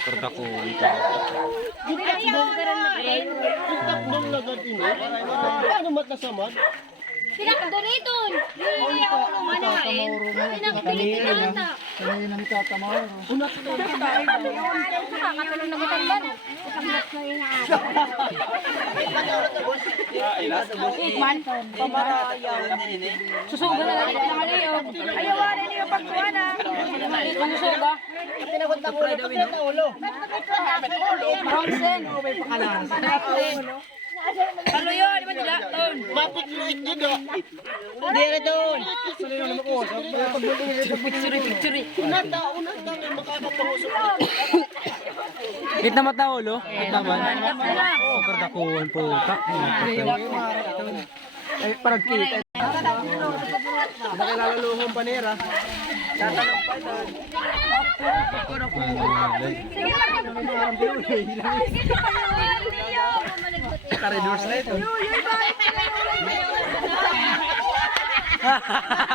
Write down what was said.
Karda ko. Takdong lagad ini. Ano mat na samad? Pinakdoliton! Yun ako naman nakain. Pinakdoliton ata. Kaya nang tatamawar. Nakakatulong na matalban. Kasamlat na yung ata. Ikman, pamarayaw. Susuga na lang ang aliyo. Ayaw wala niyo pagkuha na. Ang suga. Tinagot na ulo. Bronzen. Halo yun, di ba nila? Mapit luit dyan o. Hindi na doon. Picture. Unata may makakapangusap. Hit na mata ulo. Hit naman. Oh, karda ko. Puta. Ay, parang kita. Nakilaluhong panera. Tatanong pa ito. Karidors na ito. Hahaha.